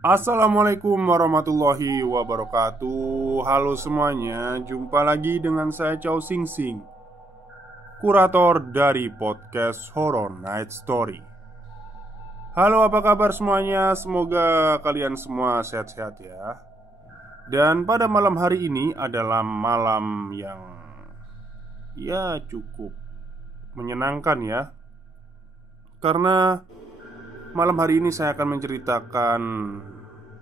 Assalamualaikum warahmatullahi wabarakatuh. Halo semuanya, jumpa lagi dengan saya Chow Sing Sing, kurator dari podcast Horror Night Story. Halo, apa kabar semuanya? Semoga kalian semua sehat-sehat ya. Dan pada malam hari ini adalah malam yang cukup menyenangkan ya. Karena malam hari ini saya akan menceritakan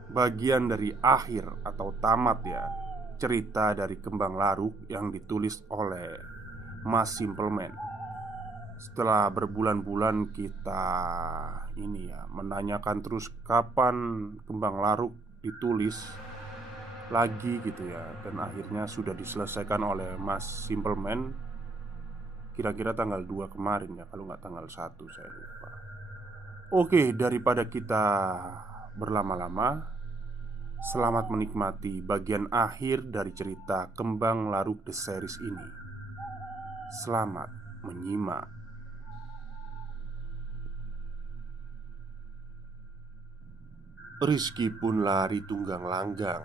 bagian dari akhir atau tamat ya, cerita dari Kembang Laruk yang ditulis oleh Mas Simpleman. Setelah berbulan-bulan kita menanyakan terus kapan Kembang Laruk ditulis lagi gitu ya, dan akhirnya sudah diselesaikan oleh Mas Simpleman. Kira-kira tanggal 2 kemarin ya, kalau nggak tanggal 1 saya lupa. Oke, daripada kita berlama-lama, selamat menikmati bagian akhir dari cerita Kembang Laruk The Series ini. Selamat menyimak. Rizky pun lari tunggang langgang,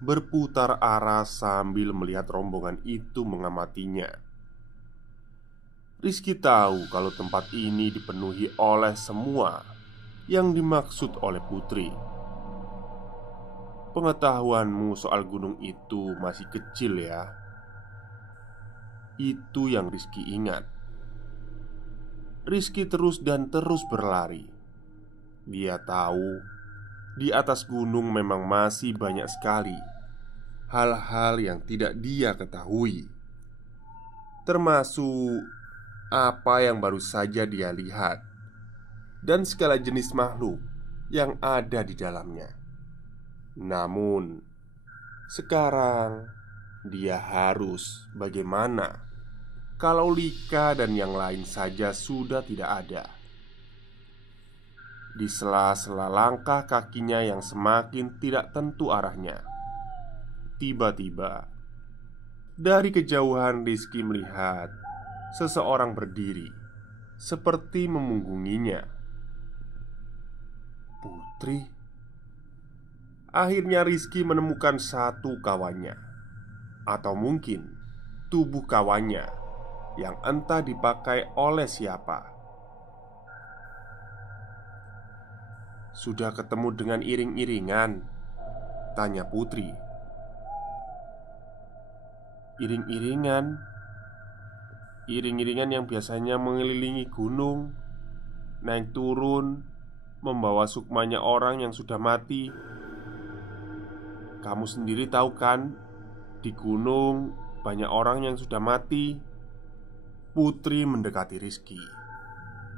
berputar arah sambil melihat rombongan itu mengamatinya. Rizky tahu kalau tempat ini dipenuhi oleh semua yang dimaksud oleh Putri. Pengetahuanmu soal gunung itu masih kecil ya. Itu yang Rizky ingat. Rizky terus dan terus berlari. Dia tahu di atas gunung memang masih banyak sekali hal-hal yang tidak dia ketahui, termasuk apa yang baru saja dia lihat dan segala jenis makhluk yang ada di dalamnya. Namun, sekarang dia harus bagaimana kalau Lika dan yang lain saja sudah tidak ada? Di sela-sela langkah kakinya yang semakin tidak tentu arahnya, tiba-tiba dari kejauhan Rizky melihat seseorang berdiri seperti memunggunginya. Putri. Akhirnya Rizky menemukan satu kawannya, atau mungkin tubuh kawannya yang entah dipakai oleh siapa. "Sudah ketemu dengan iring-iringan?" tanya Putri. "Iring-iringan? Iring-iringan yang biasanya mengelilingi gunung, naik turun, membawa sukmanya orang yang sudah mati. Kamu sendiri tahu kan, di gunung banyak orang yang sudah mati." Putri mendekati Rizky,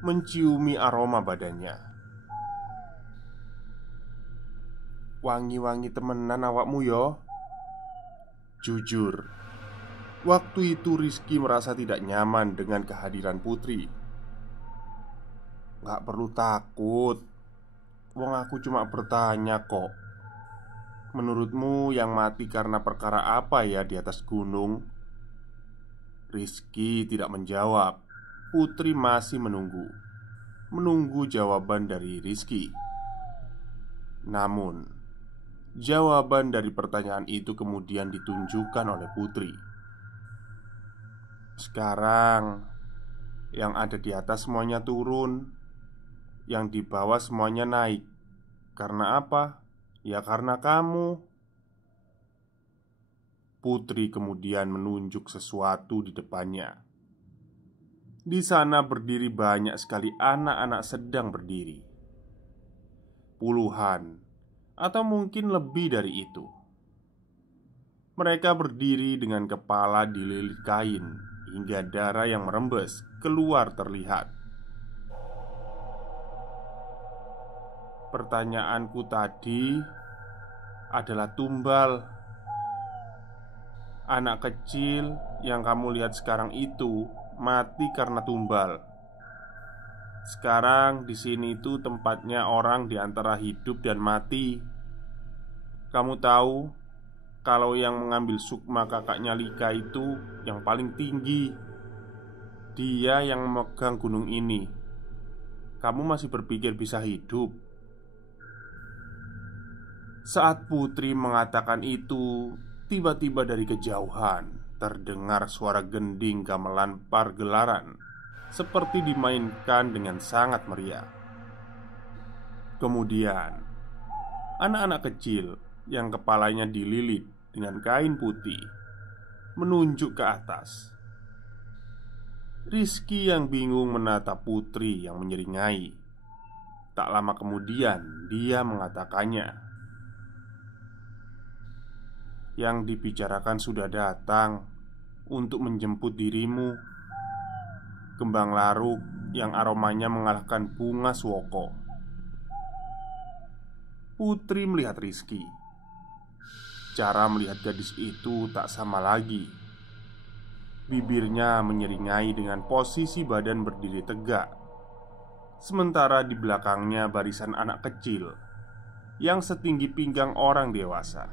menciumi aroma badannya. "Wangi-wangi temenan awakmu yo." Jujur, waktu itu Rizky merasa tidak nyaman dengan kehadiran Putri. "Gak perlu takut, wong aku cuma bertanya kok. Menurutmu yang mati karena perkara apa ya di atas gunung?" Rizky tidak menjawab. Putri masih menunggu jawaban dari Rizky. Namun, jawaban dari pertanyaan itu kemudian ditunjukkan oleh Putri. "Sekarang, yang ada di atas semuanya turun, yang di bawah semuanya naik. Karena apa? Ya karena kamu." Putri kemudian menunjuk sesuatu di depannya. Di sana berdiri banyak sekali anak-anak sedang berdiri. Puluhan, atau mungkin lebih dari itu. Mereka berdiri dengan kepala dililit kain hingga darah yang merembes keluar terlihat. Pertanyaanku tadi adalah tumbal. Anak kecil yang kamu lihat sekarang itu mati karena tumbal. Sekarang di sini itu tempatnya orang di antara hidup dan mati. Kamu tahu kalau yang mengambil sukma kakaknya Lika itu yang paling tinggi. Dia yang memegang gunung ini. Kamu masih berpikir bisa hidup? Saat Putri mengatakan itu, tiba-tiba dari kejauhan terdengar suara gending gamelan pargelaran, seperti dimainkan dengan sangat meriah. Kemudian, anak-anak kecil yang kepalanya dililit dengan kain putih menunjuk ke atas. Rizky yang bingung menatap Putri yang menyeringai. Tak lama kemudian dia mengatakannya, "Yang dibicarakan sudah datang untuk menjemput dirimu. Kembang laruk yang aromanya mengalahkan bunga swoko." Putri melihat Rizky. Cara melihat gadis itu tak sama lagi. Bibirnya menyeringai dengan posisi badan berdiri tegak, sementara di belakangnya barisan anak kecil yang setinggi pinggang orang dewasa.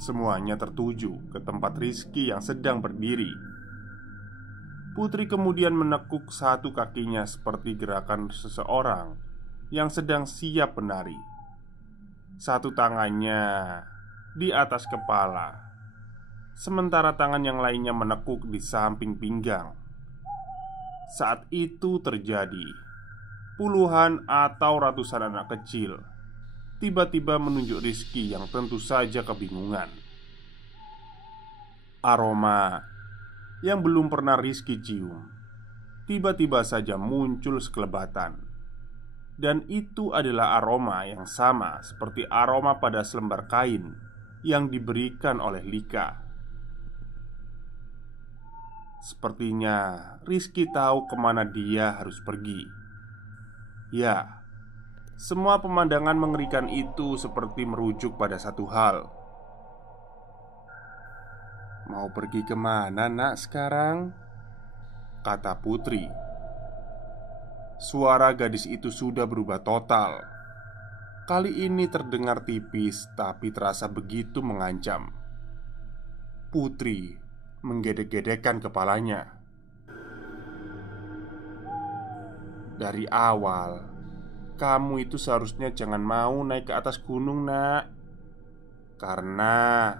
Semuanya tertuju ke tempat Rizky yang sedang berdiri. Putri kemudian menekuk satu kakinya seperti gerakan seseorang yang sedang siap menari. Satu tangannya di atas kepala, sementara tangan yang lainnya menekuk di samping pinggang. Saat itu terjadi, puluhan atau ratusan anak kecil tiba-tiba menunjuk Rizky yang tentu saja kebingungan. Aroma yang belum pernah Rizky cium tiba-tiba saja muncul sekelebatan. Dan itu adalah aroma yang sama seperti aroma pada selembar kain yang diberikan oleh Lika. Sepertinya Rizky tahu kemana dia harus pergi. Ya, semua pemandangan mengerikan itu seperti merujuk pada satu hal. "Mau pergi kemana nak sekarang?" kata Putri. Suara gadis itu sudah berubah total. Kali ini terdengar tipis tapi terasa begitu mengancam. Putri menggedek-gedekkan kepalanya. "Dari awal, kamu itu seharusnya jangan mau naik ke atas gunung, nak. Karena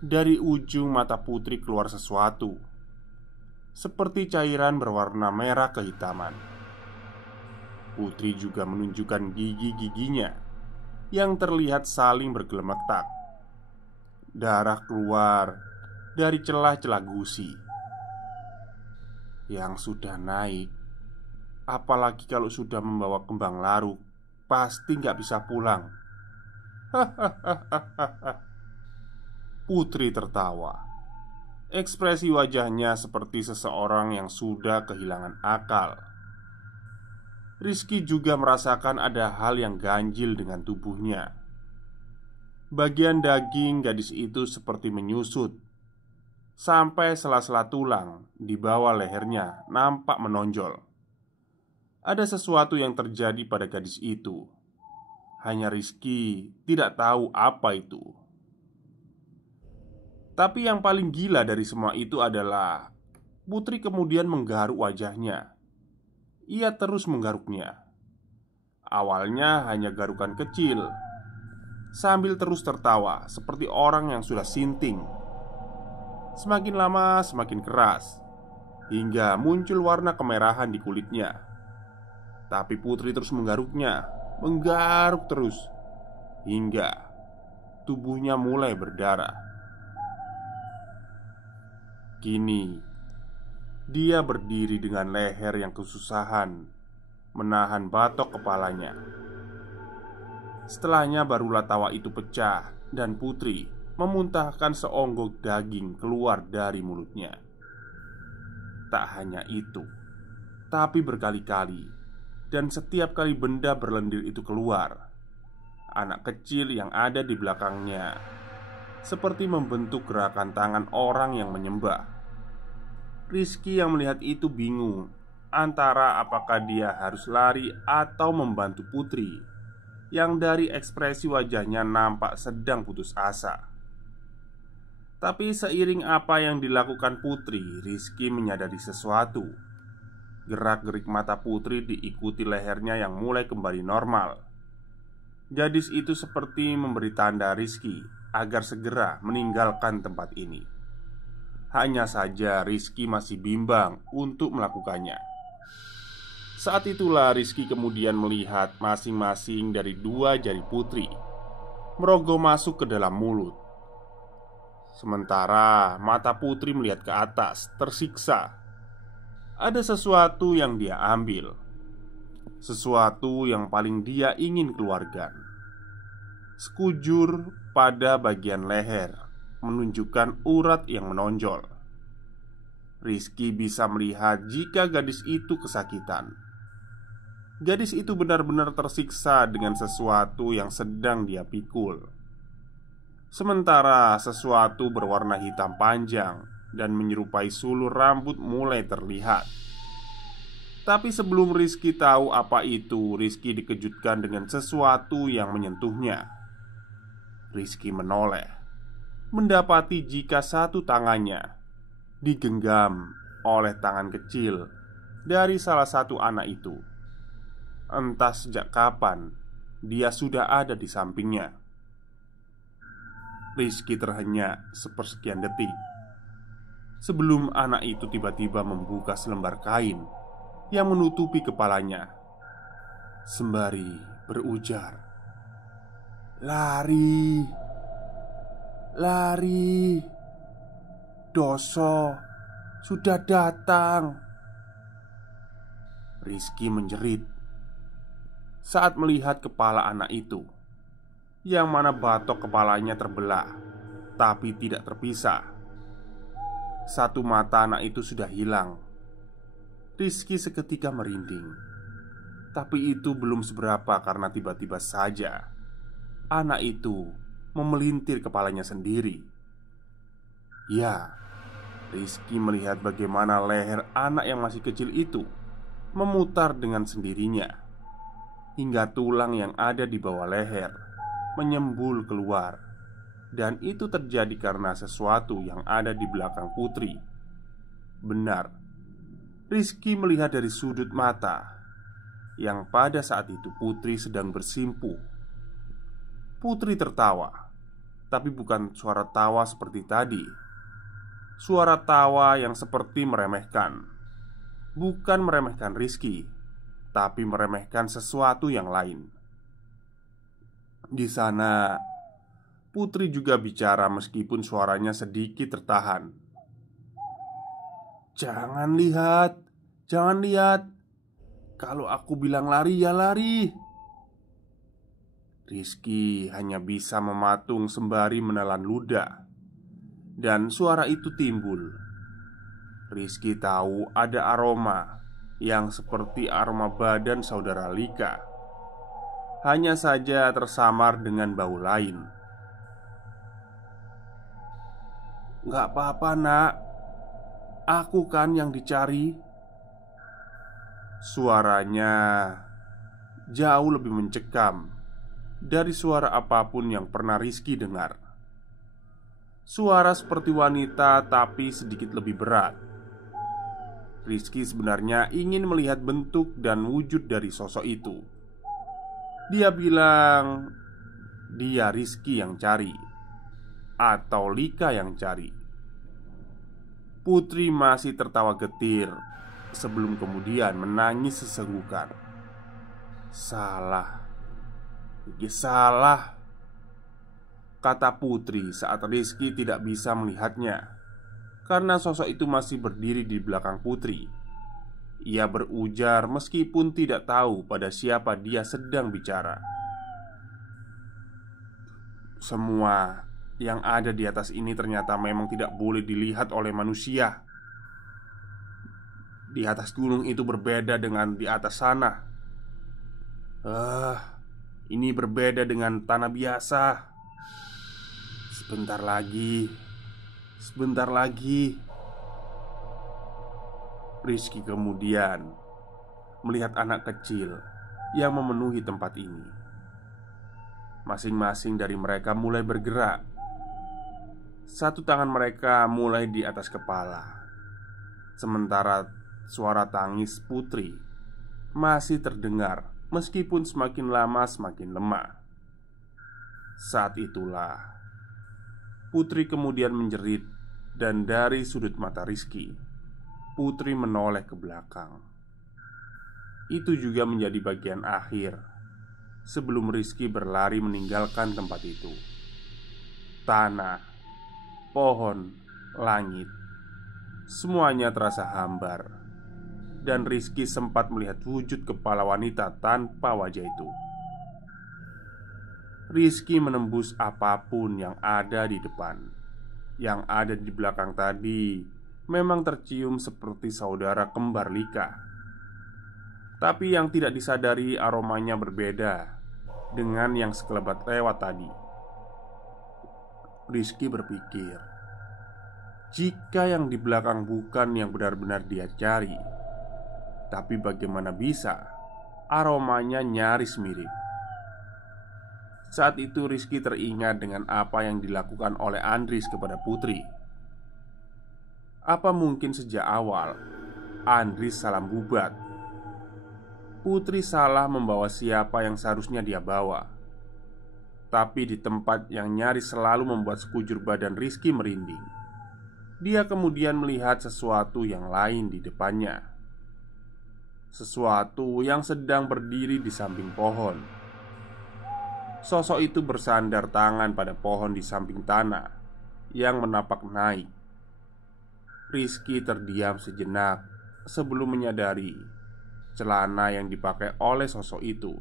Dari ujung mata Putri keluar sesuatu seperti cairan berwarna merah kehitaman. Putri juga menunjukkan gigi-giginya yang terlihat saling bergelemetak. Darah keluar dari celah-celah gusi. Yang sudah naik, apalagi kalau sudah membawa kembang laruk, pasti nggak bisa pulang." Putri tertawa. Ekspresi wajahnya seperti seseorang yang sudah kehilangan akal. Rizky juga merasakan ada hal yang ganjil dengan tubuhnya. Bagian daging gadis itu seperti menyusut sampai sela-sela tulang di bawah lehernya nampak menonjol. Ada sesuatu yang terjadi pada gadis itu. Hanya Rizky tidak tahu apa itu. Tapi yang paling gila dari semua itu adalah Putri kemudian menggaruk wajahnya. Ia terus menggaruknya. Awalnya hanya garukan kecil, sambil terus tertawa seperti orang yang sudah sinting. Semakin lama semakin keras, hingga muncul warna kemerahan di kulitnya. Tapi Putri terus menggaruknya, menggaruk terus, hingga tubuhnya mulai berdarah. Kini dia berdiri dengan leher yang kesusahan menahan batok kepalanya. Setelahnya barulah tawa itu pecah dan Putri memuntahkan seonggok daging keluar dari mulutnya. Tak hanya itu, tapi berkali-kali, dan setiap kali benda berlendir itu keluar, anak kecil yang ada di belakangnya seperti membentuk gerakan tangan orang yang menyembah. Rizky yang melihat itu bingung antara apakah dia harus lari atau membantu Putri yang dari ekspresi wajahnya nampak sedang putus asa. Tapi seiring apa yang dilakukan Putri, Rizky menyadari sesuatu. Gerak-gerik mata Putri diikuti lehernya yang mulai kembali normal. Gadis itu seperti memberi tanda Rizky agar segera meninggalkan tempat ini. Hanya saja Rizky masih bimbang untuk melakukannya. Saat itulah Rizky kemudian melihat masing-masing dari dua jari Putri merogoh masuk ke dalam mulut. Sementara mata Putri melihat ke atas, tersiksa. Ada sesuatu yang dia ambil, sesuatu yang paling dia ingin keluarkan. Sekujur pada bagian leher menunjukkan urat yang menonjol. Rizky bisa melihat jika gadis itu kesakitan. Gadis itu benar-benar tersiksa dengan sesuatu yang sedang dia pikul. Sementara sesuatu berwarna hitam panjang dan menyerupai sulur rambut mulai terlihat. Tapi sebelum Rizky tahu apa itu, Rizky dikejutkan dengan sesuatu yang menyentuhnya. Rizky menoleh, mendapati jika satu tangannya digenggam oleh tangan kecil dari salah satu anak itu. Entah sejak kapan dia sudah ada di sampingnya. Rizky terhenyak sepersekian detik sebelum anak itu tiba-tiba membuka selembar kain yang menutupi kepalanya, sembari berujar, "Lari, lari, Doso sudah datang." Rizky menjerit saat melihat kepala anak itu, yang mana batok kepalanya terbelah tapi tidak terpisah. Satu mata anak itu sudah hilang. Rizky seketika merinding. Tapi itu belum seberapa karena tiba-tiba saja anak itu memelintir kepalanya sendiri. Ya, Rizky melihat bagaimana leher anak yang masih kecil itu memutar dengan sendirinya, hingga tulang yang ada di bawah leher menyembul keluar. Dan itu terjadi karena sesuatu yang ada di belakang Putri. Benar, Rizky melihat dari sudut mata yang pada saat itu Putri sedang bersimpuh. Putri tertawa, tapi bukan suara tawa seperti tadi. Suara tawa yang seperti meremehkan. Bukan meremehkan Rizky, tapi meremehkan sesuatu yang lain. Di sana Putri juga bicara meskipun suaranya sedikit tertahan. "Jangan lihat, jangan lihat. Kalau aku bilang lari ya lari." Rizky hanya bisa mematung sembari menelan ludah. Dan suara itu timbul. Rizky tahu ada aroma yang seperti aroma badan saudara Lika. Hanya saja tersamar dengan bau lain. "Gak apa-apa nak, aku kan yang dicari." Suaranya jauh lebih mencekam dari suara apapun yang pernah Rizky dengar. Suara seperti wanita tapi sedikit lebih berat. Rizky sebenarnya ingin melihat bentuk dan wujud dari sosok itu. Dia bilang dia Rizky yang cari, atau Lika yang cari. Putri masih tertawa getir sebelum kemudian menangis sesenggukan. "Salah, Rizky salah," kata Putri saat Rizky tidak bisa melihatnya karena sosok itu masih berdiri di belakang Putri. Ia berujar meskipun tidak tahu pada siapa dia sedang bicara. "Semua yang ada di atas ini ternyata memang tidak boleh dilihat oleh manusia. Di atas gunung itu berbeda dengan di atas sana. Ini berbeda dengan tanah biasa. Sebentar lagi, sebentar lagi." Rizky kemudian melihat anak kecil yang memenuhi tempat ini. Masing-masing dari mereka mulai bergerak. Satu tangan mereka mulai di atas kepala, sementara suara tangis Putri masih terdengar meskipun semakin lama semakin lemah. Saat itulah Putri kemudian menjerit, dan dari sudut mata Rizky, Putri menoleh ke belakang. Itu juga menjadi bagian akhir sebelum Rizky berlari meninggalkan tempat itu. Tanah, pohon, langit, semuanya terasa hambar, dan Rizky sempat melihat wujud kepala wanita tanpa wajah itu. Rizky menembus apapun yang ada di depan. Yang ada di belakang tadi memang tercium seperti saudara kembar Lika. Tapi yang tidak disadari aromanya berbeda dengan yang sekelebat lewat tadi. Rizky berpikir, jika yang di belakang bukan yang benar-benar dia cari, tapi bagaimana bisa aromanya nyaris mirip. Saat itu Rizky teringat dengan apa yang dilakukan oleh Andris kepada Putri. Apa mungkin sejak awal Andris salah bubat? Putri salah membawa siapa yang seharusnya dia bawa. Tapi di tempat yang nyaris selalu membuat sekujur badan Rizky merinding, dia kemudian melihat sesuatu yang lain di depannya. Sesuatu yang sedang berdiri di samping pohon. Sosok itu bersandar tangan pada pohon di samping tanah yang menapak naik. Rizky terdiam sejenak sebelum menyadari celana yang dipakai oleh sosok itu.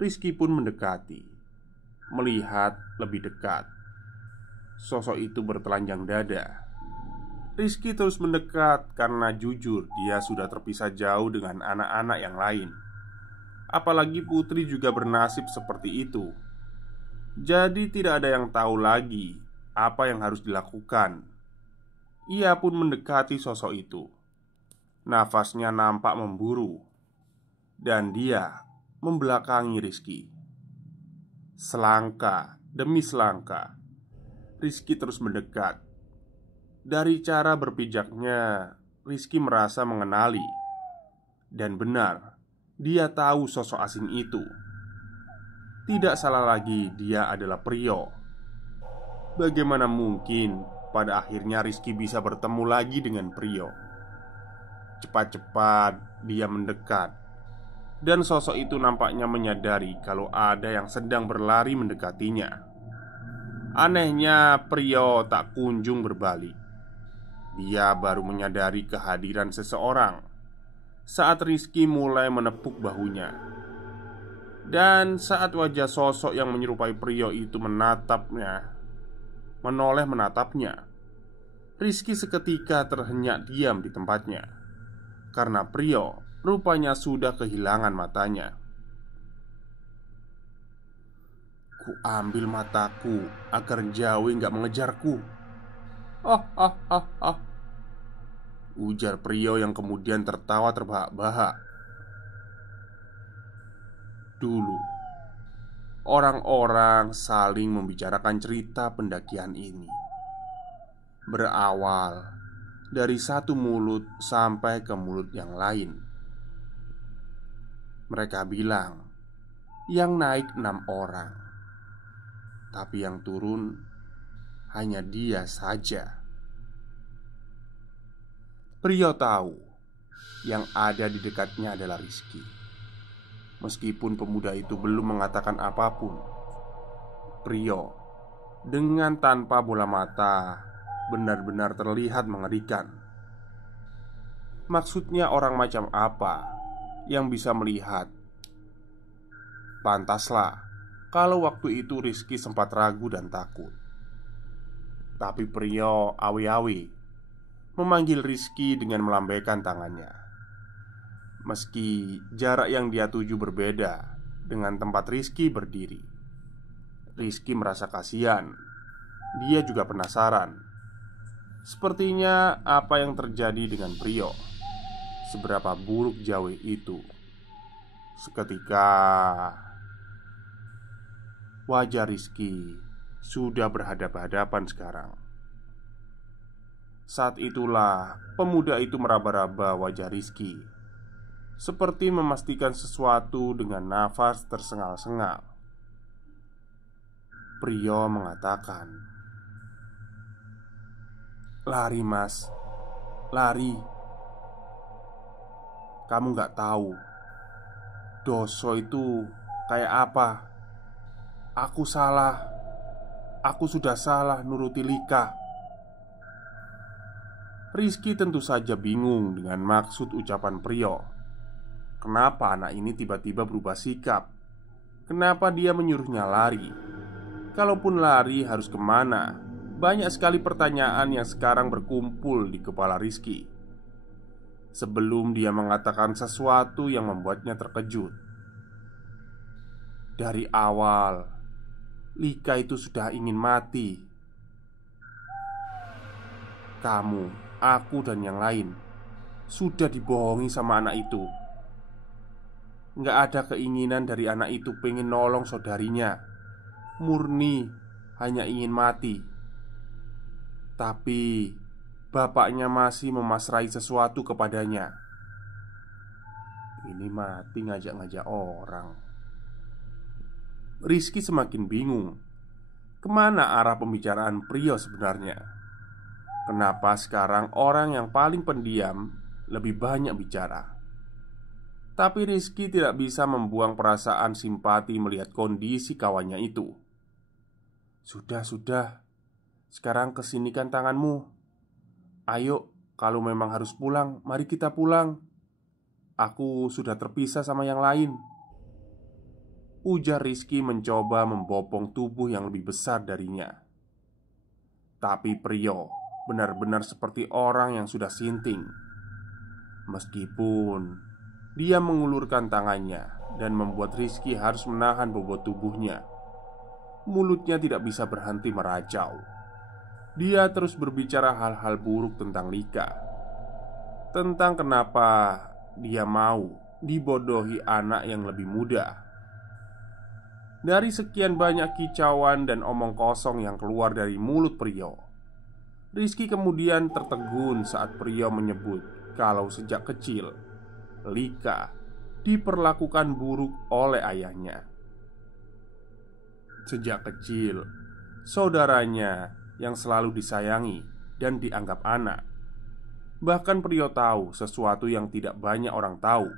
Rizky pun mendekati, melihat lebih dekat. Sosok itu bertelanjang dada. Rizky terus mendekat karena jujur dia sudah terpisah jauh dengan anak-anak yang lain. Apalagi Putri juga bernasib seperti itu. Jadi tidak ada yang tahu lagi apa yang harus dilakukan. Ia pun mendekati sosok itu. Nafasnya nampak memburu, dan dia membelakangi Rizky. Selangkah demi selangkah Rizky terus mendekat. Dari cara berpijaknya, Rizky merasa mengenali. Dan benar, dia tahu sosok asing itu. Tidak salah lagi, dia adalah Priyo. Bagaimana mungkin pada akhirnya Rizky bisa bertemu lagi dengan Priyo? Cepat-cepat dia mendekat, dan sosok itu nampaknya menyadari kalau ada yang sedang berlari mendekatinya. Anehnya, Priyo tak kunjung berbalik. Dia baru menyadari kehadiran seseorang saat Rizky mulai menepuk bahunya. Dan saat wajah sosok yang menyerupai Priyo itu menoleh menatapnya, Rizky seketika terhenyak diam di tempatnya. Karena Priyo rupanya sudah kehilangan matanya. Ku ambil mataku agar Jawi gak mengejarku. Ah ah ah ah, ujar Priyo yang kemudian tertawa terbahak-bahak. Dulu, orang-orang saling membicarakan cerita pendakian ini. Berawal dari satu mulut sampai ke mulut yang lain. Mereka bilang yang naik 6 orang, tapi yang turun hanya dia saja. Priyo tahu yang ada di dekatnya adalah Rizky. Meskipun pemuda itu belum mengatakan apapun, Priyo dengan tanpa bola mata benar-benar terlihat mengerikan. Maksudnya orang macam apa yang bisa melihat? Pantaslah kalau waktu itu Rizky sempat ragu dan takut. Tapi Priyo awi-awi memanggil Rizky dengan melambaikan tangannya. Meski jarak yang dia tuju berbeda dengan tempat Rizky berdiri, Rizky merasa kasihan. Dia juga penasaran. Sepertinya apa yang terjadi dengan Priyo, seberapa buruk Jawi itu. Seketika wajah Rizky sudah berhadapan-hadapan sekarang. Saat itulah pemuda itu meraba-raba wajah Rizky, seperti memastikan sesuatu dengan nafas tersengal-sengal. Prio mengatakan, "Lari mas, lari. Kamu gak tahu doso itu kayak apa. Aku salah. Aku sudah salah nuruti Lika." Rizky tentu saja bingung dengan maksud ucapan Prio. Kenapa anak ini tiba-tiba berubah sikap? Kenapa dia menyuruhnya lari? Kalaupun lari harus kemana? Banyak sekali pertanyaan yang sekarang berkumpul di kepala Rizky. Sebelum dia mengatakan sesuatu yang membuatnya terkejut. Dari awal, Lika itu sudah ingin mati. Kamu, aku, dan yang lain sudah dibohongi sama anak itu. Nggak ada keinginan dari anak itu pengen nolong saudarinya. Murni hanya ingin mati. Tapi bapaknya masih memasrai sesuatu kepadanya. Ini mati ngajak-ngajak orang. Rizky semakin bingung. Kemana arah pembicaraan Prio sebenarnya? Kenapa sekarang orang yang paling pendiam lebih banyak bicara? Tapi Rizky tidak bisa membuang perasaan simpati melihat kondisi kawannya itu. Sudah, sekarang kesinikan tanganmu. Ayo, kalau memang harus pulang, mari kita pulang. Aku sudah terpisah sama yang lain, ujar Rizky mencoba membopong tubuh yang lebih besar darinya. Tapi Prio benar-benar seperti orang yang sudah sinting. Meskipun dia mengulurkan tangannya dan membuat Rizky harus menahan bobot tubuhnya, mulutnya tidak bisa berhenti meracau. Dia terus berbicara hal-hal buruk tentang Lika, tentang kenapa dia mau dibodohi anak yang lebih muda. Dari sekian banyak kicauan dan omong kosong yang keluar dari mulut Prio, Rizky kemudian tertegun saat Prio menyebut kalau sejak kecil Lika diperlakukan buruk oleh ayahnya. Sejak kecil, saudaranya yang selalu disayangi dan dianggap anak. Bahkan Prio tahu sesuatu yang tidak banyak orang tahu.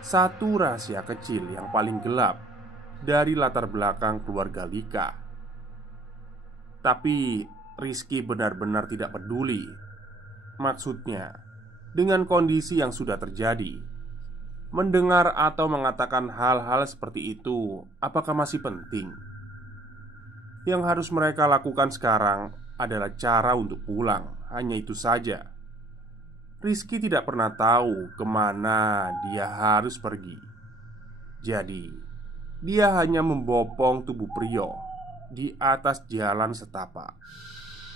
Satu rahasia kecil yang paling gelap dari latar belakang keluarga Lika. Tapi Rizky benar-benar tidak peduli. Maksudnya, dengan kondisi yang sudah terjadi, mendengar atau mengatakan hal-hal seperti itu, apakah masih penting? Yang harus mereka lakukan sekarang adalah cara untuk pulang. Hanya itu saja. Rizky tidak pernah tahu kemana dia harus pergi. Jadi, dia hanya membopong tubuh Prio di atas jalan setapak.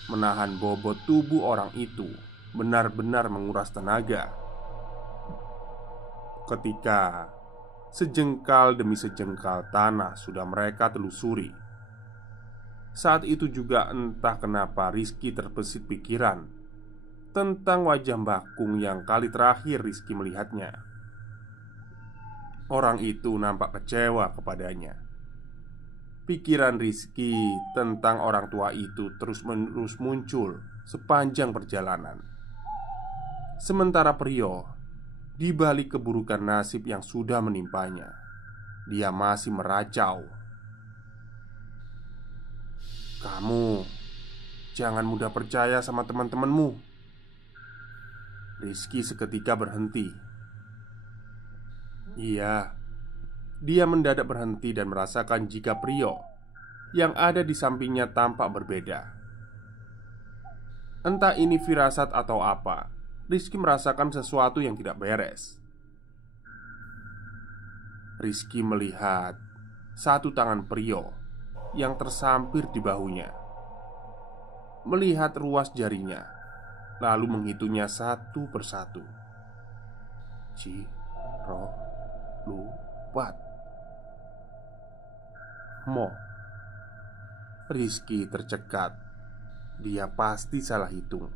Menahan bobot tubuh orang itu benar-benar menguras tenaga. Ketika sejengkal demi sejengkal tanah sudah mereka telusuri, saat itu juga entah kenapa Rizky terbesit pikiran tentang wajah Mbah Kung yang kali terakhir Rizky melihatnya. Orang itu nampak kecewa kepadanya. Pikiran Rizky tentang orang tua itu terus-menerus muncul sepanjang perjalanan. Sementara Prio, di balik keburukan nasib yang sudah menimpanya, dia masih meracau. "Kamu jangan mudah percaya sama teman-temanmu." Rizky seketika berhenti. Iya, dia mendadak berhenti dan merasakan jika Prio yang ada di sampingnya tampak berbeda. Entah ini firasat atau apa, Rizky merasakan sesuatu yang tidak beres. Rizky melihat satu tangan Prio yang tersampir di bahunya, melihat ruas jarinya, lalu menghitungnya satu persatu. Cirolupat Mo. Rizky tercekat. Dia pasti salah hitung.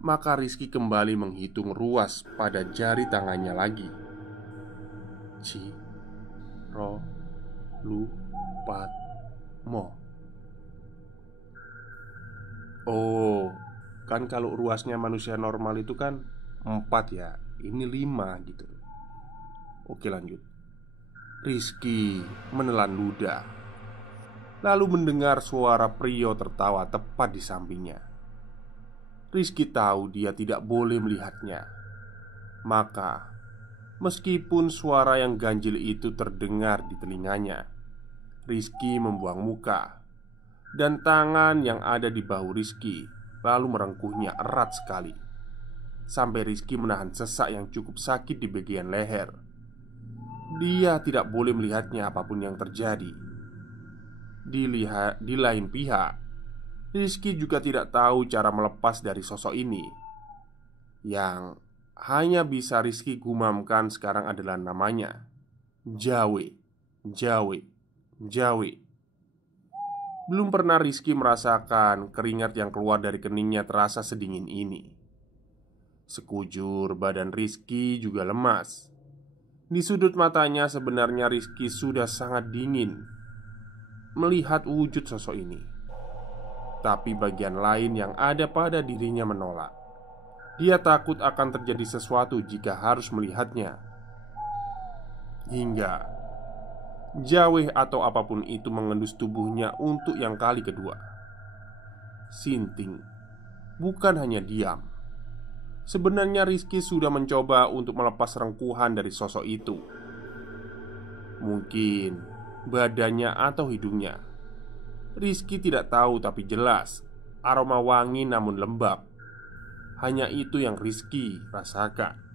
maka Rizky kembali menghitung ruas pada jari tangannya lagi. Ci, ro, lu, pat, mo. Oh, kan kalau ruasnya manusia normal itu kan 4 ya. Ini 5 gitu. Oke, lanjut. Rizky menelan ludah, lalu mendengar suara pria tertawa tepat di sampingnya. Rizky tahu dia tidak boleh melihatnya. Maka, meskipun suara yang ganjil itu terdengar di telinganya, Rizky membuang muka dan tangan yang ada di bahu Rizky lalu merengkuhnya erat sekali, sampai Rizky menahan sesak yang cukup sakit di bagian leher. Dia tidak boleh melihatnya apapun yang terjadi. Di lain pihak, Rizky juga tidak tahu cara melepas dari sosok ini. Yang hanya bisa Rizky gumamkan sekarang adalah namanya Jawe, Jawe, Jawe. Belum pernah Rizky merasakan keringat yang keluar dari keningnya terasa sedingin ini. Sekujur badan Rizky juga lemas. Di sudut matanya sebenarnya Rizky sudah sangat dingin melihat wujud sosok ini. Tapi bagian lain yang ada pada dirinya menolak. Dia takut akan terjadi sesuatu jika harus melihatnya. Hingga Jaweh atau apapun itu mengendus tubuhnya untuk yang kali kedua. Sinting bukan hanya diam. Sebenarnya Rizky sudah mencoba untuk melepas rengkuhan dari sosok itu. Mungkin badannya atau hidungnya, Rizky tidak tahu, tapi jelas aroma wangi namun lembab. Hanya itu yang Rizky rasakan.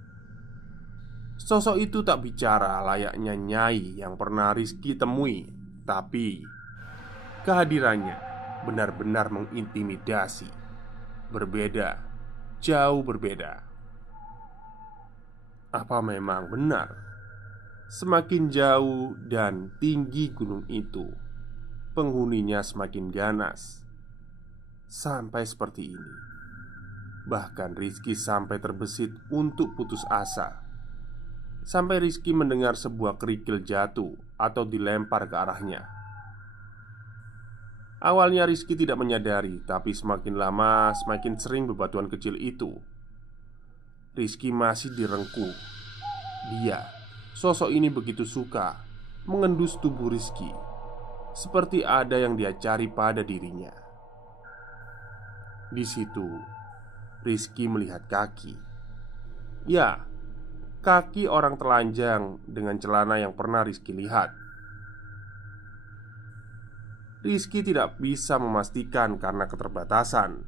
Sosok itu tak bicara layaknya Nyai yang pernah Rizky temui, tapi kehadirannya benar-benar mengintimidasi. Berbeda, jauh berbeda. Apa memang benar? Semakin jauh dan tinggi gunung itu, penghuninya semakin ganas. Sampai seperti ini. Bahkan Rizky sampai terbesit untuk putus asa. Sampai Rizky mendengar sebuah kerikil jatuh atau dilempar ke arahnya. Awalnya Rizky tidak menyadari, tapi semakin lama semakin sering bebatuan kecil itu. Rizky masih direngkuh. Dia, sosok ini begitu suka mengendus tubuh Rizky, seperti ada yang dia cari pada dirinya. Di situ, Rizky melihat kaki. Ya, kaki orang telanjang dengan celana yang pernah Rizky lihat. Rizky tidak bisa memastikan karena keterbatasan.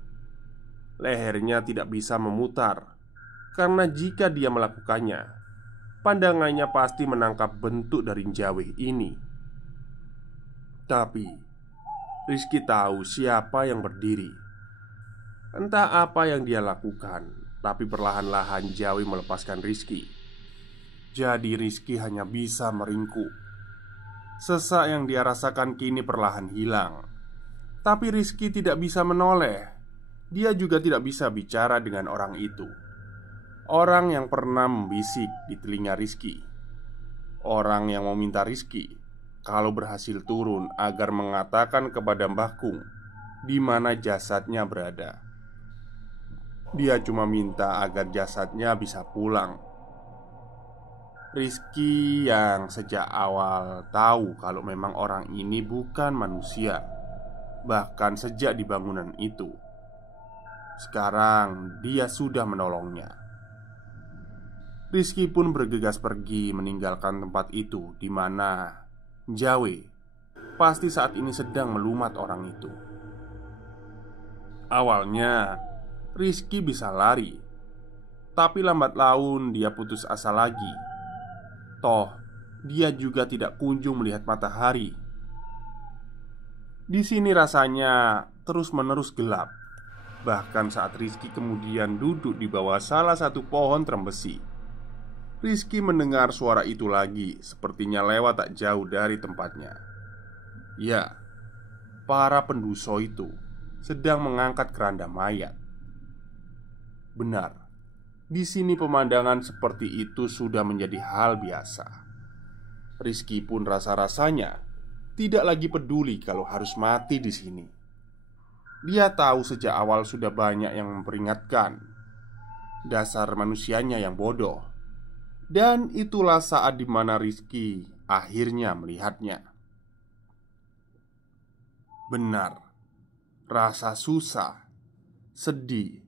Lehernya tidak bisa memutar, karena jika dia melakukannya, pandangannya pasti menangkap bentuk dari Jawe ini. Tapi Rizky tahu siapa yang berdiri. Entah apa yang dia lakukan, tapi perlahan-lahan Jawe melepaskan Rizky. Jadi Rizky hanya bisa meringkuk. Sesak yang dia rasakan kini perlahan hilang. Tapi Rizky tidak bisa menoleh. Dia juga tidak bisa bicara dengan orang itu. Orang yang pernah membisik di telinga Rizky. Orang yang meminta Rizky kalau berhasil turun agar mengatakan kepada Mbah Kung di mana jasadnya berada. Dia cuma minta agar jasadnya bisa pulang. Rizky yang sejak awal tahu kalau memang orang ini bukan manusia, bahkan sejak di bangunan itu. Sekarang dia sudah menolongnya. Rizky pun bergegas pergi meninggalkan tempat itu, di mana Jawe pasti saat ini sedang melumat orang itu. Awalnya Rizky bisa lari, tapi lambat laun dia putus asa lagi. Toh, dia juga tidak kunjung melihat matahari. Di sini rasanya terus-menerus gelap. Bahkan saat Rizky kemudian duduk di bawah salah satu pohon trembesi, Rizky mendengar suara itu lagi, sepertinya lewat tak jauh dari tempatnya. Ya, para penduso itu sedang mengangkat keranda mayat. Benar, di sini pemandangan seperti itu sudah menjadi hal biasa. Rizky pun rasa-rasanya tidak lagi peduli kalau harus mati di sini. Dia tahu sejak awal sudah banyak yang memperingatkan dasar manusianya yang bodoh. Dan itulah saat dimana Rizky akhirnya melihatnya. Benar, rasa susah, sedih,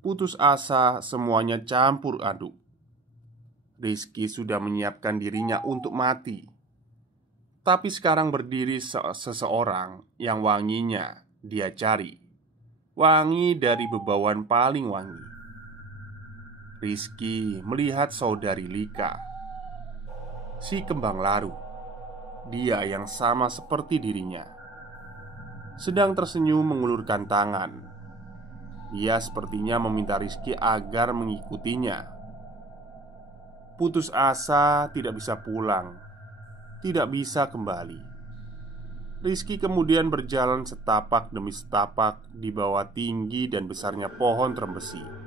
putus asa, semuanya campur aduk. Rizky sudah menyiapkan dirinya untuk mati. Tapi sekarang berdiri seseorang yang wanginya dia cari. Wangi dari bebauan paling wangi. Rizky melihat saudari Lika, si kembang larut. Dia yang sama seperti dirinya, sedang tersenyum mengulurkan tangan. Dia sepertinya meminta Rizky agar mengikutinya. Putus asa, tidak bisa pulang, tidak bisa kembali. Rizky kemudian berjalan setapak demi setapak di bawah tinggi dan besarnya pohon terembesi.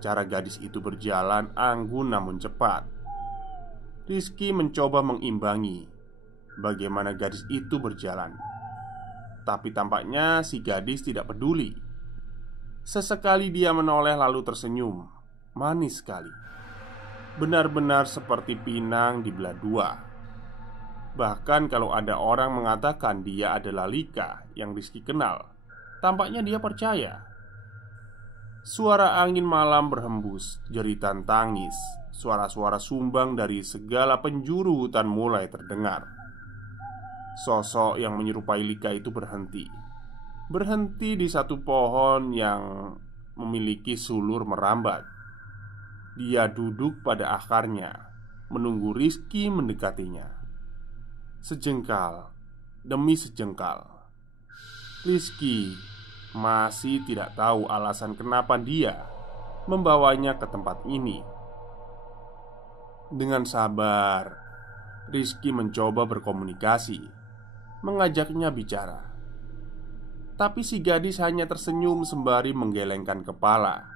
Cara gadis itu berjalan anggun namun cepat. Rizky mencoba mengimbangi bagaimana gadis itu berjalan. Tapi tampaknya si gadis tidak peduli. Sesekali dia menoleh lalu tersenyum. Manis sekali. Benar-benar seperti pinang dibelah dua. Bahkan kalau ada orang mengatakan dia adalah Lika yang Rizky kenal, tampaknya dia percaya. Suara angin malam berhembus, jeritan tangis, suara-suara sumbang dari segala penjuru hutan mulai terdengar. Sosok yang menyerupai Lika itu berhenti. Berhenti di satu pohon yang memiliki sulur merambat. Dia duduk pada akarnya, menunggu Rizky mendekatinya. Sejengkal demi sejengkal. Rizky masih tidak tahu alasan kenapa dia membawanya ke tempat ini. Dengan sabar, Rizky mencoba berkomunikasi, mengajaknya bicara. Tapi si gadis hanya tersenyum sembari menggelengkan kepala.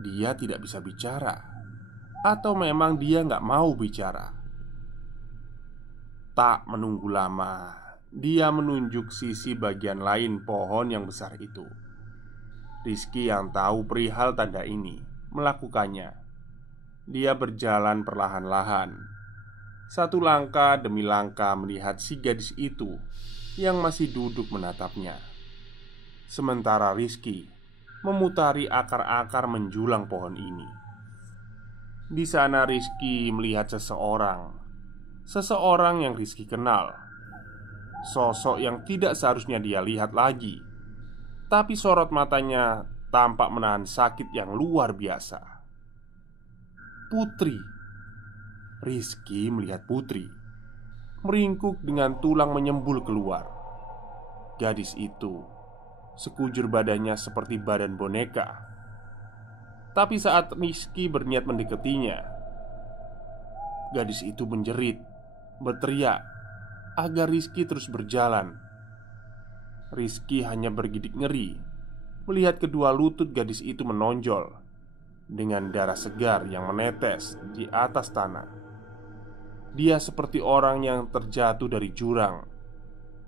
Dia tidak bisa bicara. Atau memang dia nggak mau bicara. Tak menunggu lama, dia menunjuk sisi bagian lain pohon yang besar itu. Rizky yang tahu perihal tanda ini melakukannya. Dia berjalan perlahan-lahan, satu langkah demi langkah melihat si gadis itu yang masih duduk menatapnya. Sementara Rizky memutari akar-akar menjulang pohon ini. Di sana Rizky melihat seseorang yang Rizky kenal. Sosok yang tidak seharusnya dia lihat lagi. Tapi sorot matanya tampak menahan sakit yang luar biasa. Putri. Rizky melihat Putri meringkuk dengan tulang menyembul keluar. Gadis itu, sekujur badannya seperti badan boneka. Tapi saat Rizky berniat mendekatinya, gadis itu menjerit, berteriak agar Rizky terus berjalan. Rizky hanya bergidik ngeri melihat kedua lutut gadis itu menonjol dengan darah segar yang menetes di atas tanah. Dia seperti orang yang terjatuh dari jurang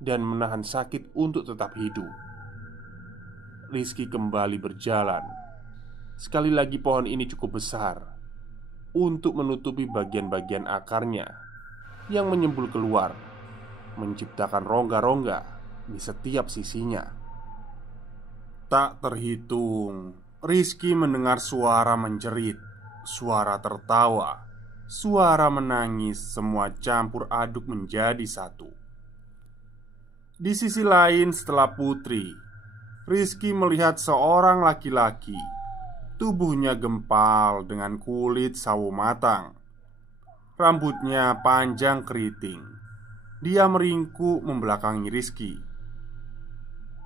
dan menahan sakit untuk tetap hidup. Rizky kembali berjalan. Sekali lagi pohon ini cukup besar untuk menutupi bagian-bagian akarnya yang menyembul keluar, menciptakan rongga-rongga di setiap sisinya. Tak terhitung, Rizky mendengar suara menjerit, suara tertawa, suara menangis, semua campur aduk menjadi satu. Di sisi lain, setelah Putri, Rizky melihat seorang laki-laki. Tubuhnya gempal dengan kulit sawo matang. Rambutnya panjang keriting. Dia meringkuk membelakangi Rizky.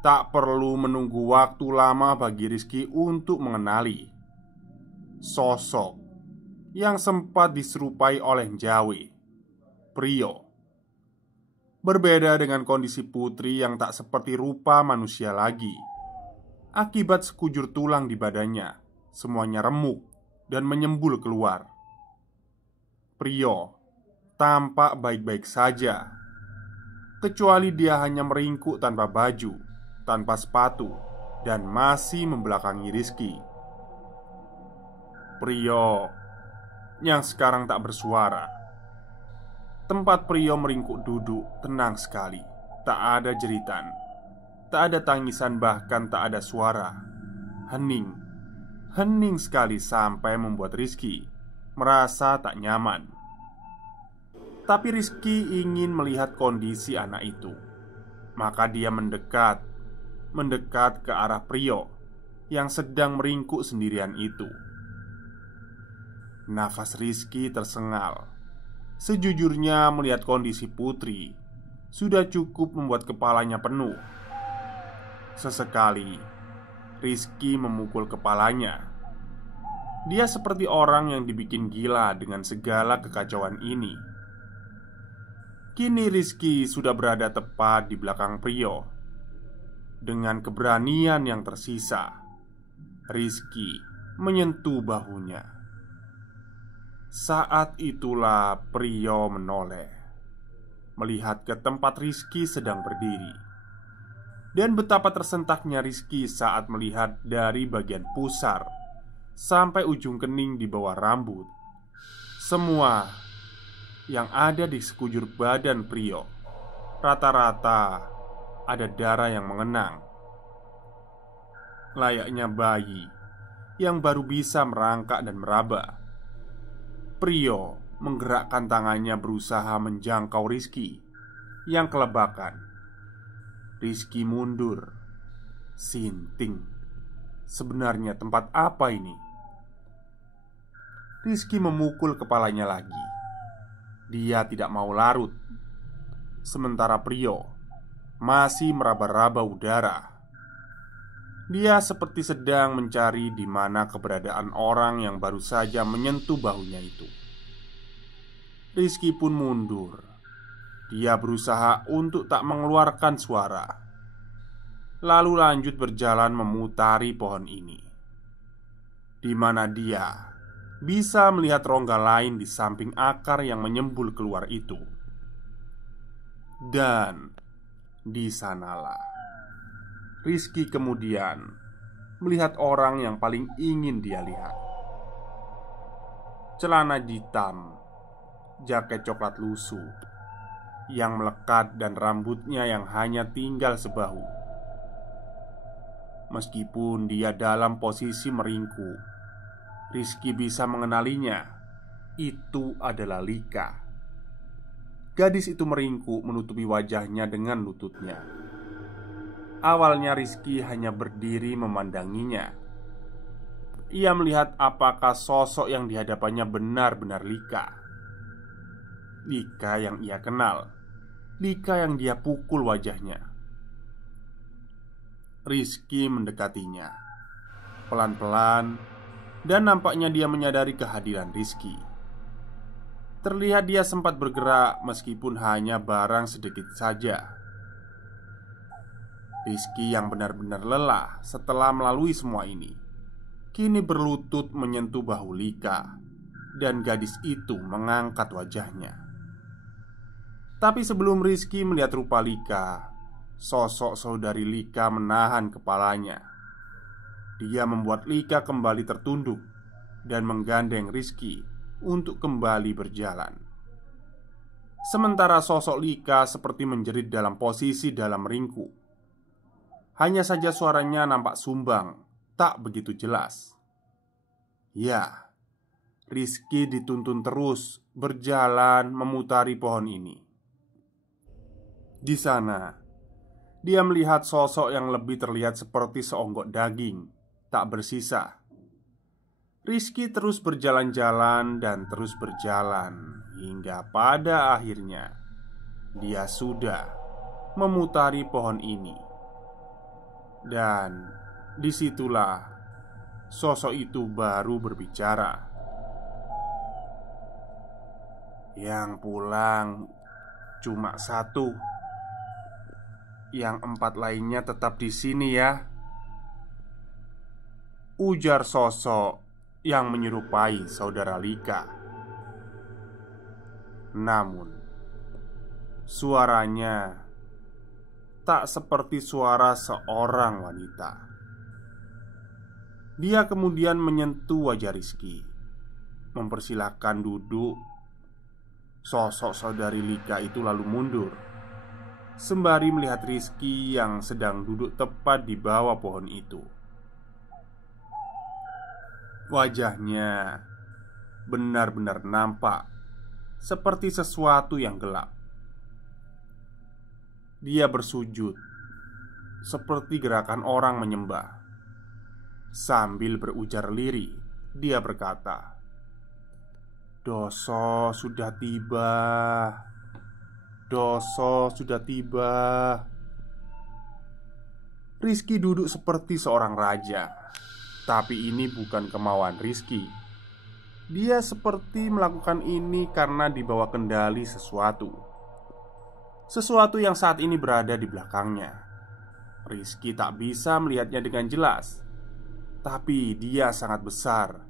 Tak perlu menunggu waktu lama bagi Rizky untuk mengenali sosok yang sempat diserupai oleh Jawi, Prio. Berbeda dengan kondisi Putri yang tak seperti rupa manusia lagi. Akibat sekujur tulang di badannya, semuanya remuk dan menyembul keluar. Prio tampak baik-baik saja, kecuali dia hanya meringkuk tanpa baju, tanpa sepatu, dan masih membelakangi Rizky. Prio yang sekarang tak bersuara. Tempat Prio meringkuk duduk tenang sekali. Tak ada jeritan, tak ada tangisan, bahkan tak ada suara. Hening, hening sekali sampai membuat Rizky merasa tak nyaman. Tapi Rizky ingin melihat kondisi anak itu. Maka dia mendekat ke arah Prio yang sedang meringkuk sendirian itu. Nafas Rizky tersengal. Sejujurnya melihat kondisi putri sudah cukup membuat kepalanya penuh. Sesekali Rizky memukul kepalanya. Dia seperti orang yang dibikin gila dengan segala kekacauan ini. Kini Rizky sudah berada tepat di belakang Prio. Dengan keberanian yang tersisa, Rizky menyentuh bahunya. Saat itulah Prio menoleh, melihat ke tempat Rizky sedang berdiri. Dan betapa tersentaknya Rizky saat melihat dari bagian pusar sampai ujung kening di bawah rambut. Semua yang ada di sekujur badan Prio rata-rata ada darah yang mengenang. Layaknya bayi yang baru bisa merangkak dan meraba, Prio menggerakkan tangannya berusaha menjangkau Rizky yang kelebakan. Rizky mundur. Sinting. Sebenarnya tempat apa ini? Rizky memukul kepalanya lagi. Dia tidak mau larut. Sementara Prio masih meraba-raba udara. Dia seperti sedang mencari di mana keberadaan orang yang baru saja menyentuh bahunya itu. Rizky pun mundur. Dia berusaha untuk tak mengeluarkan suara, lalu lanjut berjalan memutari pohon ini, di mana dia bisa melihat rongga lain di samping akar yang menyembul keluar itu. Dan di sanalah Rizky kemudian melihat orang yang paling ingin dia lihat. Celana hitam, jaket coklat lusuh yang melekat, dan rambutnya yang hanya tinggal sebahu. Meskipun dia dalam posisi meringkuk, Rizky bisa mengenalinya. Itu adalah Lika. Gadis itu meringkuk menutupi wajahnya dengan lututnya. Awalnya Rizky hanya berdiri memandanginya. Ia melihat apakah sosok yang dihadapannya benar-benar Lika. Lika yang ia kenal, Lika yang dia pukul wajahnya. Rizky mendekatinya pelan-pelan, dan nampaknya dia menyadari kehadiran Rizky. Terlihat dia sempat bergerak meskipun hanya barang sedikit saja. Rizky yang benar-benar lelah setelah melalui semua ini, kini berlutut menyentuh bahu Lika, dan gadis itu mengangkat wajahnya. Tapi sebelum Rizky melihat rupa Lika, sosok saudari Lika menahan kepalanya. Dia membuat Lika kembali tertunduk dan menggandeng Rizky untuk kembali berjalan. Sementara sosok Lika seperti menjerit dalam posisi dalam ringkuk. Hanya saja suaranya nampak sumbang, tak begitu jelas. Ya, Rizky dituntun terus berjalan memutari pohon ini. Di sana, dia melihat sosok yang lebih terlihat seperti seonggok daging, tak bersisa. Rizky terus berjalan-jalan dan terus berjalan, hingga pada akhirnya dia sudah memutari pohon ini. Dan disitulah sosok itu baru berbicara. Yang pulang cuma satu, yang 4 lainnya tetap di sini ya. ujar sosok yang menyerupai saudara Lika. Namun, suaranya tak seperti suara seorang wanita. Dia kemudian menyentuh wajah Rizky, mempersilahkan duduk. Sosok saudari Lika itu lalu mundur, sembari melihat Rizky yang sedang duduk tepat di bawah pohon itu. Wajahnya benar-benar nampak seperti sesuatu yang gelap. Dia bersujud seperti gerakan orang menyembah. Sambil berujar lirih, dia berkata, "Doso sudah tiba. Doso sudah tiba." Rizky duduk seperti seorang raja. Tapi ini bukan kemauan Rizky. Dia seperti melakukan ini karena dibawa kendali sesuatu. Sesuatu yang saat ini berada di belakangnya. Rizky tak bisa melihatnya dengan jelas, tapi dia sangat besar,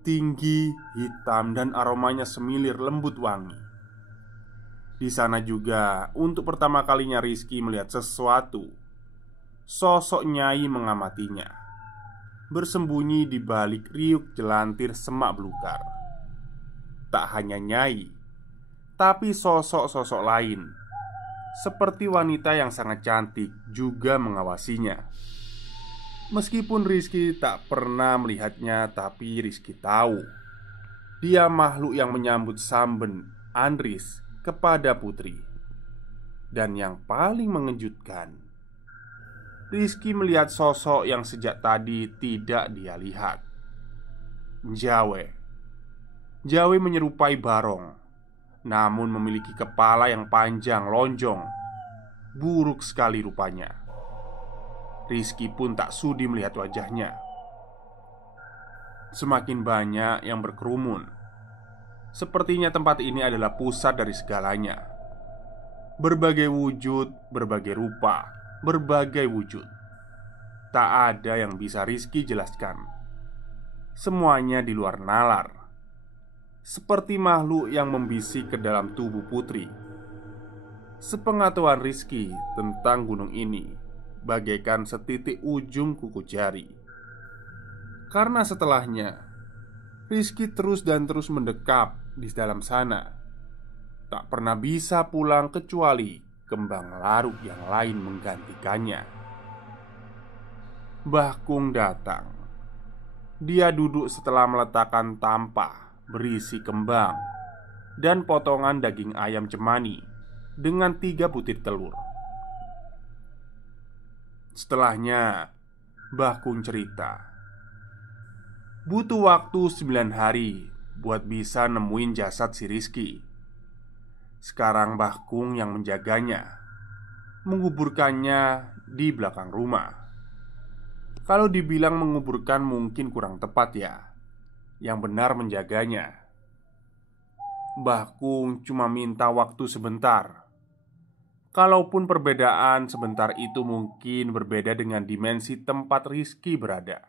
tinggi, hitam, dan aromanya semilir lembut wangi. Di sana juga, untuk pertama kalinya Rizky melihat sesuatu. Sosok Nyai mengamatinya, bersembunyi di balik riuk jelantir semak belukar. Tak hanya Nyai, tapi sosok-sosok lain, seperti wanita yang sangat cantik, juga mengawasinya. Meskipun Rizky tak pernah melihatnya, tapi Rizky tahu dia makhluk yang menyambut samben Andris kepada putri. Dan yang paling mengejutkan, Rizky melihat sosok yang sejak tadi tidak dia lihat. Jawe menyerupai Barong, namun memiliki kepala yang panjang lonjong. Buruk sekali rupanya. Rizky pun tak sudi melihat wajahnya. Semakin banyak yang berkerumun. Sepertinya tempat ini adalah pusat dari segalanya. Berbagai wujud, berbagai rupa, berbagai wujud. Tak ada yang bisa Rizky jelaskan. Semuanya di luar nalar, seperti makhluk yang membisik ke dalam tubuh putri. Sepengetahuan Rizky tentang gunung ini bagaikan setitik ujung kuku jari. Karena setelahnya Rizky terus dan terus mendekap di dalam sana. Tak pernah bisa pulang kecuali kembang laruk yang lain menggantikannya. Mbah Kung datang. Dia duduk setelah meletakkan tampah berisi kembang dan potongan daging ayam cemani dengan 3 butir telur. Setelahnya, Mbah Kung cerita, butuh waktu 9 hari buat bisa nemuin jasad si Rizky. Sekarang Mbah Kung yang menjaganya, menguburkannya di belakang rumah. Kalau dibilang menguburkan mungkin kurang tepat ya. Yang benar menjaganya. Mbah Kung cuma minta waktu sebentar. Kalaupun perbedaan sebentar itu mungkin berbeda dengan dimensi tempat Rizky berada.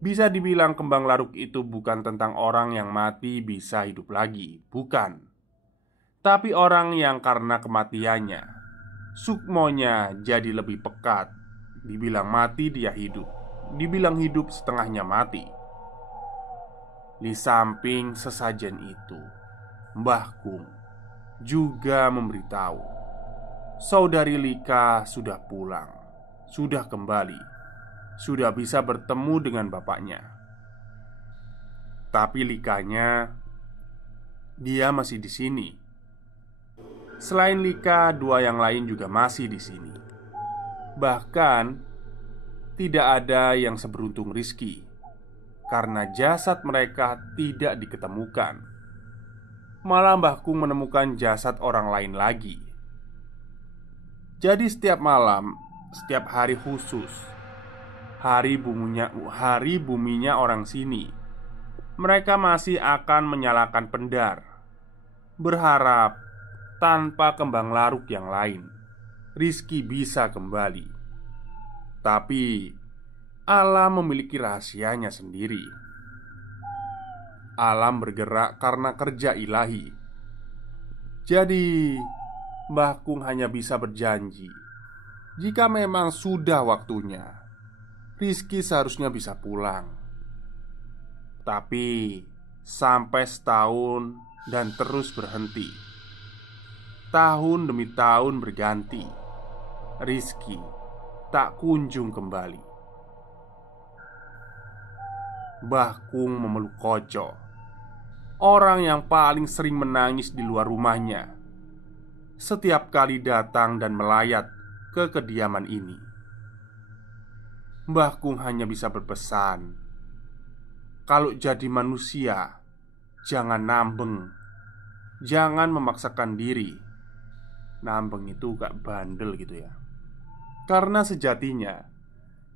Bisa dibilang kembang laruk itu bukan tentang orang yang mati bisa hidup lagi, bukan. Tapi orang yang karena kematiannya, sukmonya jadi lebih pekat. Dibilang mati dia hidup, dibilang hidup setengahnya mati. Di samping sesajen itu, Mbah Kung juga memberitahu saudari Lika sudah pulang, sudah kembali, sudah bisa bertemu dengan bapaknya. Tapi Likanya, dia masih di sini. Selain Lika, 2 yang lain juga masih di sini. Bahkan tidak ada yang seberuntung Rizky, karena jasad mereka tidak diketemukan. Malah Mbah Kung menemukan jasad orang lain lagi. Jadi setiap malam, setiap hari khusus, hari buminya orang sini, mereka masih akan menyalakan pendar, berharap tanpa kembang laruk yang lain Rizky bisa kembali. Tapi Alam memiliki rahasianya sendiri. Alam bergerak karena kerja ilahi. Jadi, Mbah Kung hanya bisa berjanji, jika memang sudah waktunya, Rizky seharusnya bisa pulang. Tapi, sampai setahun dan terus berhenti. Tahun demi tahun berganti, Rizky tak kunjung kembali. Mbah Kung memeluk Koco, orang yang paling sering menangis di luar rumahnya, setiap kali datang dan melayat ke kediaman ini. Mbah Kung hanya bisa berpesan, kalau jadi manusia, jangan nambeng, jangan memaksakan diri. Nambeng itu gak bandel gitu ya. Karena sejatinya,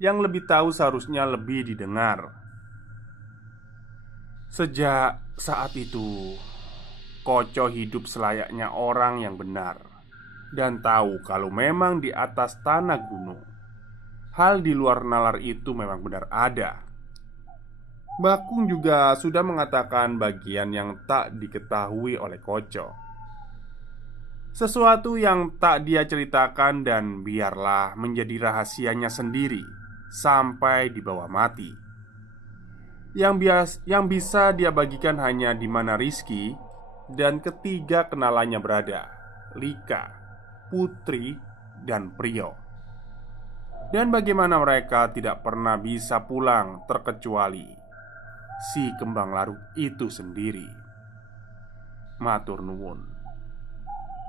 yang lebih tahu seharusnya lebih didengar. Sejak saat itu, Koco hidup selayaknya orang yang benar dan tahu kalau memang di atas tanah gunung, hal di luar nalar itu memang benar ada. Mbah Kung juga sudah mengatakan bagian yang tak diketahui oleh Koco, sesuatu yang tak dia ceritakan dan biarlah menjadi rahasianya sendiri sampai di bawah mati. Yang bisa dia bagikan hanya di mana Rizky dan ketiga kenalannya berada, Lika, Putri, dan Prio. Dan bagaimana mereka tidak pernah bisa pulang terkecuali si kembang larut itu sendiri. Matur nuwun.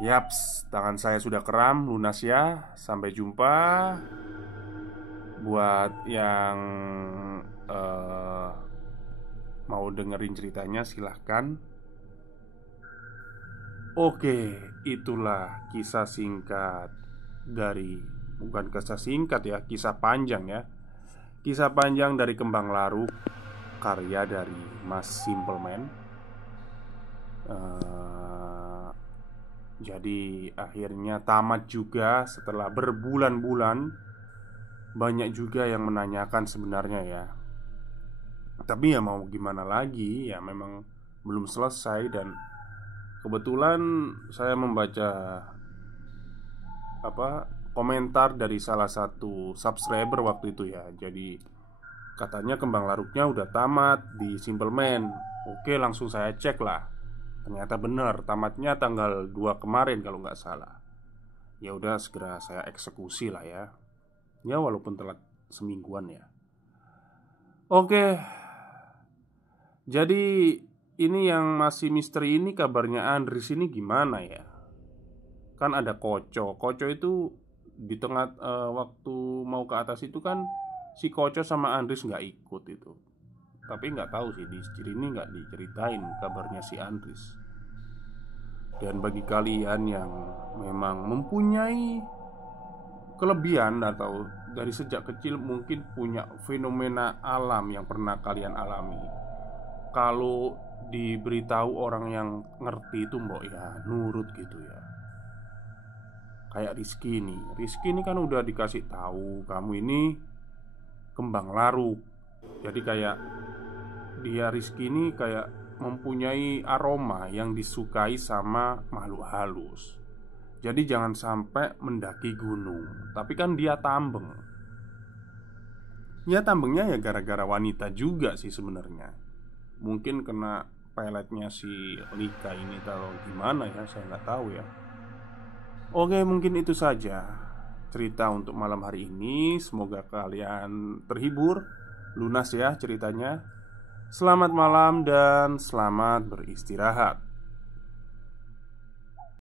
Yaps, tangan saya sudah kram, lunas ya. Sampai jumpa. Buat yang mau dengerin ceritanya silahkan. Oke, itulah kisah singkat dari, bukan kisah singkat ya, kisah panjang ya. Kisah panjang dari Kembang Laruk, karya dari Mas Simpleman. Jadi akhirnya tamat juga setelah berbulan-bulan. Banyak juga yang menanyakan sebenarnya ya. Tapi ya mau gimana lagi, ya memang belum selesai. Dan kebetulan saya membaca komentar dari salah satu subscriber waktu itu ya. Jadi katanya Kembang Laruknya udah tamat di Simpleman. Oke, langsung saya cek lah. Ternyata benar, tamatnya tanggal 2 kemarin kalau nggak salah. Ya udah, segera saya eksekusi lah ya. Ya walaupun telat semingguan ya. Oke. Jadi ini yang masih misteri ini, kabarnya Andris ini gimana ya? Kan ada Koco. Koco itu di tengah waktu mau ke atas itu kan si Koco sama Andris nggak ikut itu. Tapi nggak tahu sih, di ini nggak diceritain kabarnya si Andris. Dan bagi kalian yang memang mempunyai kelebihan atau dari sejak kecil mungkin punya fenomena alam yang pernah kalian alami, kalau diberitahu orang yang ngerti itu mbok ya nurut gitu ya. Kayak Rizky nih. Rizky ini kan udah dikasih tahu kamu ini kembang laruk. Jadi kayak dia, Rizky ini kayak mempunyai aroma yang disukai sama makhluk halus. Jadi jangan sampai mendaki gunung. Tapi kan dia tambeng. Ya tambengnya ya gara-gara wanita juga sih sebenarnya. Mungkin kena peletnya si Lika ini atau gimana ya, saya nggak tahu ya. Oke, mungkin itu saja cerita untuk malam hari ini. Semoga kalian terhibur, lunas ya ceritanya. Selamat malam dan selamat beristirahat.